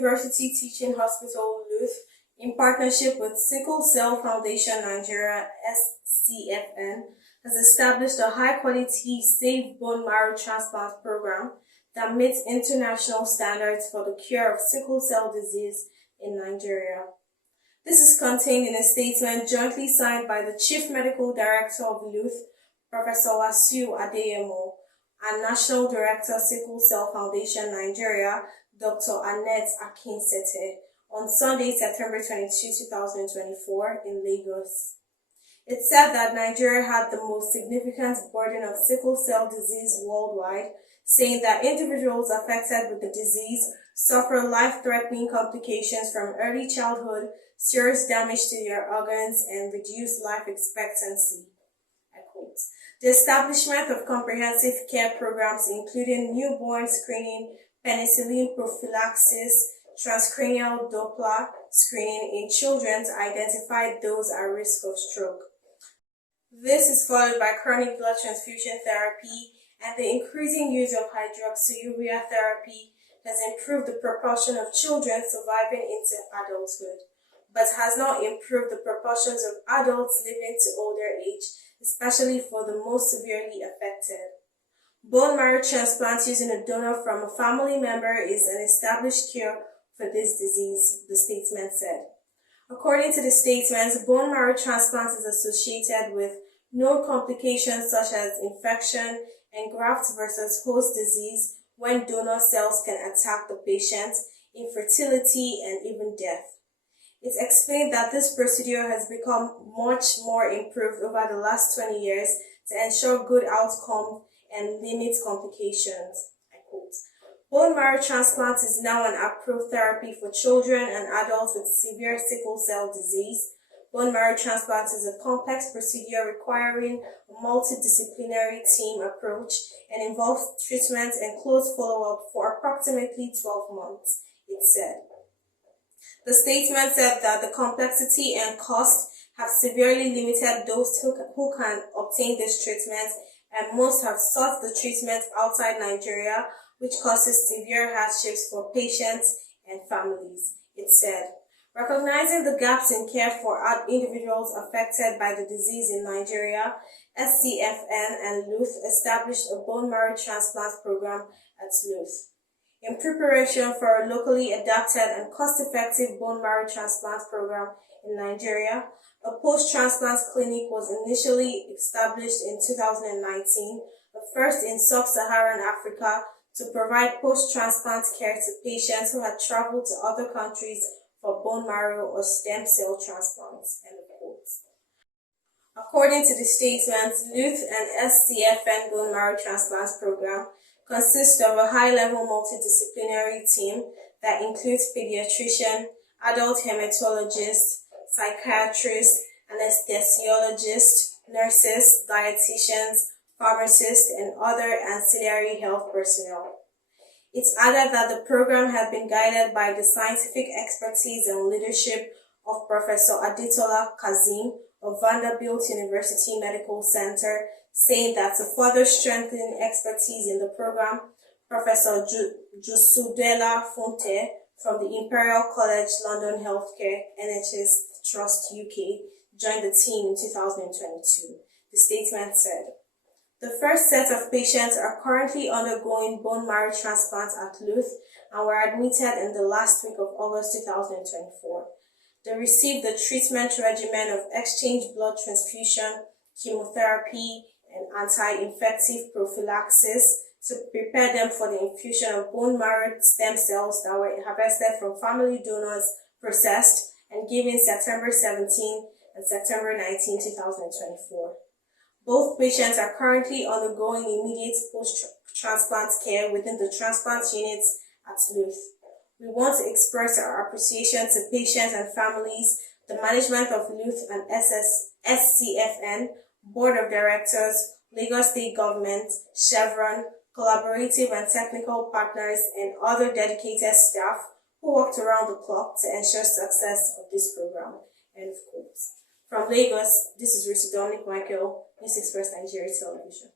University Teaching Hospital, Luth, in partnership with Sickle Cell Foundation Nigeria (SCFN), has established a high-quality, safe bone marrow transplant program that meets international standards for the cure of sickle cell disease in Nigeria. This is contained in a statement jointly signed by the Chief Medical Director of Luth, Professor Wasiu Adeyemo, and National Director, Sickle Cell Foundation Nigeria, Dr. Annette Akinsete, on Sunday, September 22, 2024, in Lagos. It said that Nigeria had the most significant burden of sickle cell disease worldwide, saying that individuals affected with the disease suffer life-threatening complications from early childhood, serious damage to their organs, and reduced life expectancy. I quote, "The establishment of comprehensive care programs including newborn screening, penicillin prophylaxis, transcranial Doppler screening in children to identify those at risk of stroke. This is followed by chronic blood transfusion therapy, and the increasing use of hydroxyurea therapy has improved the proportion of children surviving into adulthood, but has not improved the proportions of adults living to older age, especially for the most severely affected. Bone marrow transplant using a donor from a family member is an established cure for this disease," the statement said. According to the statement, bone marrow transplant is associated with no complications such as infection and graft versus host disease when donor cells can attack the patient, infertility, and even death. It explained that this procedure has become much more improved over the last 20 years to ensure good outcome and limit complications. I quote, "Bone marrow transplant is now an approved therapy for children and adults with severe sickle cell disease. Bone marrow transplant is a complex procedure requiring a multidisciplinary team approach and involves treatment and close follow-up for approximately 12 months, it said. The statement said that the complexity and cost have severely limited those who can obtain this treatment, and most have sought the treatment outside Nigeria, which causes severe hardships for patients and families, it said. Recognizing the gaps in care for individuals affected by the disease in Nigeria, SCFN and Luth established a bone marrow transplant program at Luth. In preparation for a locally adapted and cost-effective bone marrow transplant program in Nigeria, a post-transplant clinic was initially established in 2019, the first in sub-Saharan Africa to provide post-transplant care to patients who had traveled to other countries for bone marrow or stem cell transplants." End of quote. According to the statement, Luth and SCFN bone marrow transplant program consists of a high-level multidisciplinary team that includes pediatrician, adult hematologists, psychiatrists, anesthesiologists, nurses, dietitians, pharmacists, and other ancillary health personnel. It added that the program had been guided by the scientific expertise and leadership of Professor Adetola Kazeem of Vanderbilt University Medical Center, saying that to further strengthen expertise in the program, Professor Jusudela Fonte from the Imperial College London Healthcare NHS Trust UK joined the team in 2022, the statement said. The first set of patients are currently undergoing bone marrow transplant at Luth and were admitted in the last week of August 2024. They received the treatment regimen of exchange blood transfusion, chemotherapy, and anti-infective prophylaxis to prepare them for the infusion of bone marrow stem cells that were harvested from family donors, processed, and given September 17 and September 19, 2024. Both patients are currently undergoing immediate post-transplant care within the transplant units at Luth. We want to express our appreciation to patients and families, the management of Luth and SCFN, Board of Directors, Lagos State Government, Chevron, collaborative and technical partners, and other dedicated staff who worked around the clock to ensure success of this program. End of quote. From Lagos, this is Risa Dominic Michael, News Express Nigeria Television.